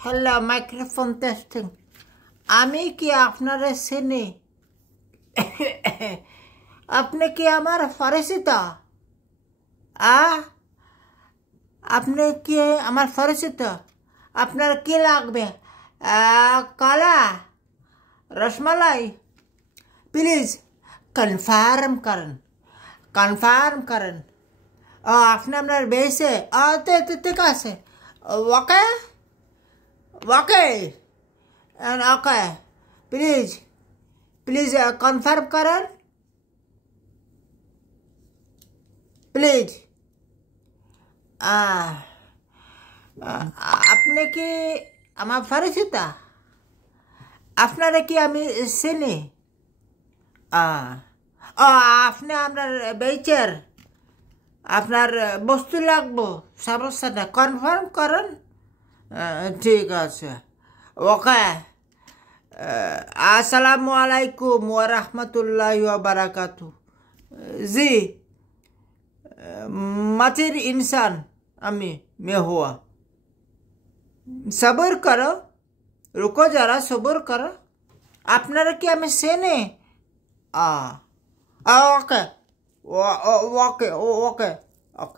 Hello, microphone testing. আমি কি আপনারে চিনি? আপনি কি আমার পরিচিত? আপনি কি আমার পরিচিত? আপনার কি লাগবে? কলা, রসমালাই? প্লিজ কনফার্ম করেন, কনফার্ম করেন। আপনি আপনার বেসে ঠিক আছে। ওকে ওকে ওকে, প্লিজ প্লিজ কনফার্ম করেন, প্লিজ। আপনি কি আমার পরিচিত? আপনারা কি আমি চিনি? আপনি আপনার বেচার আপনার বস্তু লাগবো, সমস্যা না, কনফার্ম করেন। ঠিক আছে, ওকে। আসসালামু আলাইকুম ওয়া রাহমাতুল্লাহি ওয়া বারাকাতু। জি, মাটির ইনসান আমি মেহুয়া। সবর করো, রুকো যারা, সবর করো। আপনারা কি আমি চিনি? ওকে ওকে ওকে ওকে ওকে।